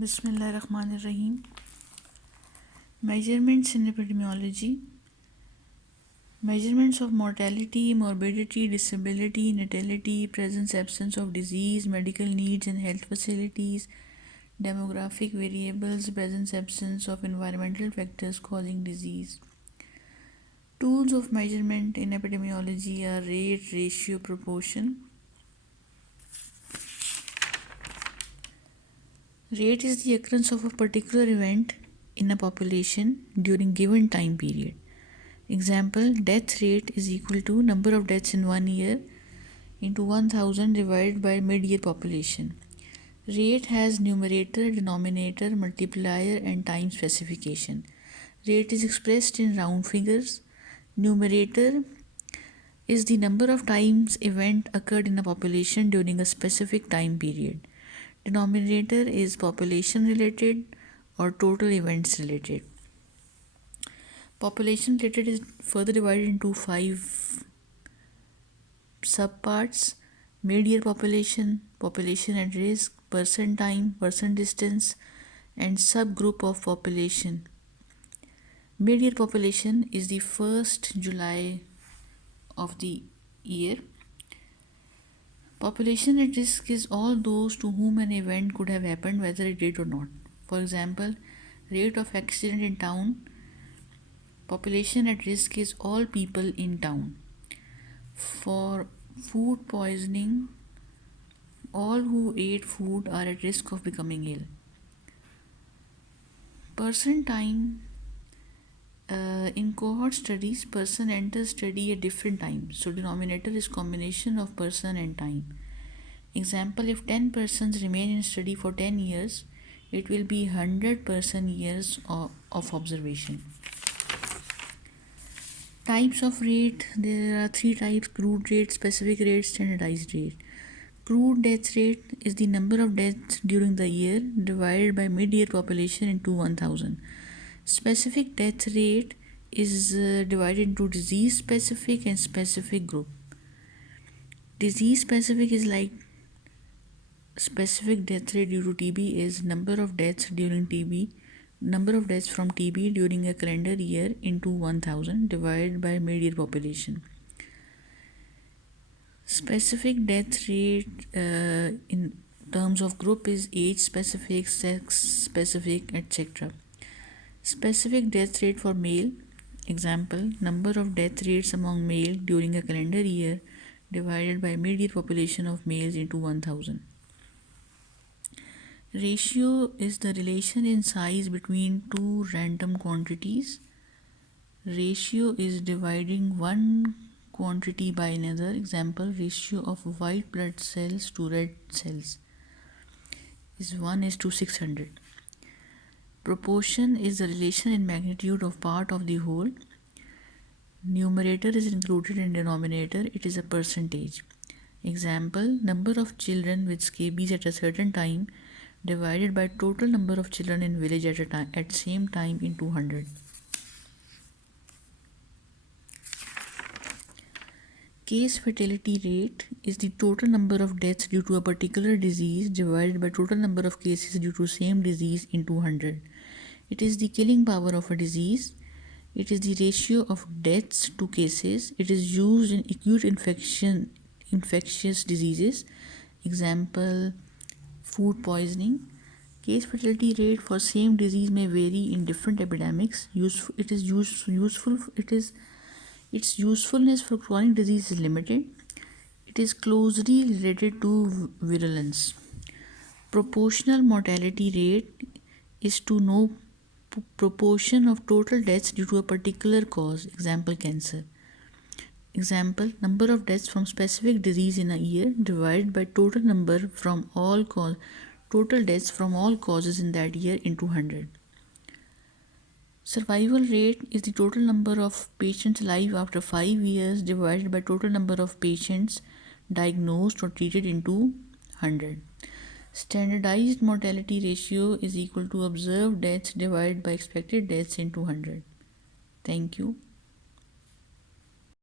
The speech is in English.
Bismillahirrahmanirrahim. Measurements in epidemiology. Measurements of mortality, morbidity, disability, natality, presence, absence of disease, medical needs and health facilities, demographic variables, presence, absence of environmental factors causing disease. Tools of measurement in epidemiology are rate, ratio, proportion. Rate is the occurrence of a particular event in a population during given time period. Example, death rate is equal to number of deaths in 1 year into 1000 divided by mid-year population. Rate has numerator, denominator, multiplier and time specification. Rate is expressed in round figures. Numerator is the number of times event occurred in a population during a specific time period. Denominator is population related or total events related. Population related is further divided into 5 subparts: mid-year population, population at risk, person time, person distance, and subgroup of population. Mid-year population is the 1st July of the year. Population at risk is all those to whom an event could have happened whether it did or not. For example, rate of accident in town. Population at risk is all people in town. For food poisoning, all who ate food are at risk of becoming ill. Person time. In cohort studies, person enters study at different times, so denominator is combination of person and time. Example, if 10 persons remain in study for 10 years, it will be 100 person years of observation. Types of rate, there are 3 types: crude rate, specific rate, standardized rate. Crude death rate is the number of deaths during the year divided by mid-year population into 1000. Specific death rate is divided into disease specific and specific group. Disease specific is like specific death rate due to TB is number of deaths during TB, number of deaths from TB during a calendar year into 1000 divided by mid-year population. Specific death rate in terms of group is age specific, sex specific, etc. Specific death rate for male. Example, number of death rates among male during a calendar year divided by mid-year population of males into 1000. Ratio is the relation in size between two random quantities. Ratio is dividing one quantity by another. Example, ratio of white blood cells to red cells is 1:600. Proportion is the relation in magnitude of part of the whole. Numerator is included in denominator. It is a percentage. Example, number of children with scabies at a certain time divided by total number of children in village at same time in 200. Case fatality rate is the total number of deaths due to a particular disease divided by total number of cases due to same disease in 200. It is the killing power of a disease. It is the ratio of deaths to cases. It is used in acute infectious diseases. Example, food poisoning. Case fatality rate for same disease may vary in different epidemics. Its usefulness for chronic disease is limited. It is closely related to virulence. Proportional mortality rate is to know proportion of total deaths due to a particular cause. Example, cancer. Example, number of deaths from specific disease in a year divided by total deaths from all causes in that year into 100. Survival rate is the total number of patients alive after 5 years divided by total number of patients diagnosed or treated into 100. Standardized mortality ratio is equal to observed deaths divided by expected deaths into 100. Thank you.